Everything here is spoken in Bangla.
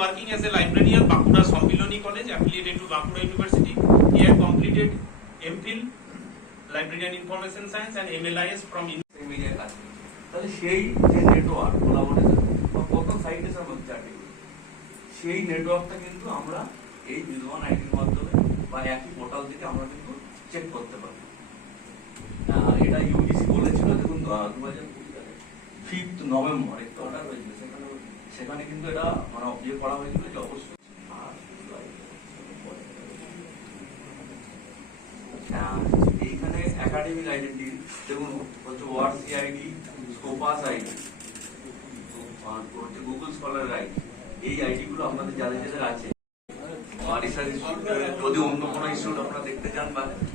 working as a librarian, Bankura Sampiloni College, affiliated to Bankura University. He had completed MPhil, Librarian Information Science, and MLIS from মিডিয়ার কাছে। তাহলে সেই যে নেটওয়ার্ক কোলাবোরেশন বা কত সাইটেশন হচ্ছে আর্টিকেল, সেই নেটওয়ার্কটা কিন্তু আমরা এই বিদ্যমান আইডির মাধ্যমে বা একই পোর্টাল থেকে আমরা কিন্তু চেক করতে পারি। এটা ইউজিসি বলেছিল, দেখুন 5 নভেম্বর একটা অর্ডার হয়েছিল, সেখানে কিন্তু এটা মানে ইয়ে করা হয়েছিল যে অবশ্যই এইখানে একাডেমিক আইডেন্টি দেখুন হচ্ছে ওয়ার্ড সিআইডি, স্কোপাস আইডি, হচ্ছে গুগল স্কলার আইডি। এই আইডি গুলো আপনাদের যাদের যাদের আছে, রিসার্চ ইনস্টিটিউট যদি অন্য কোনো ইনস্টিটিউট আপনারা দেখতে চান বা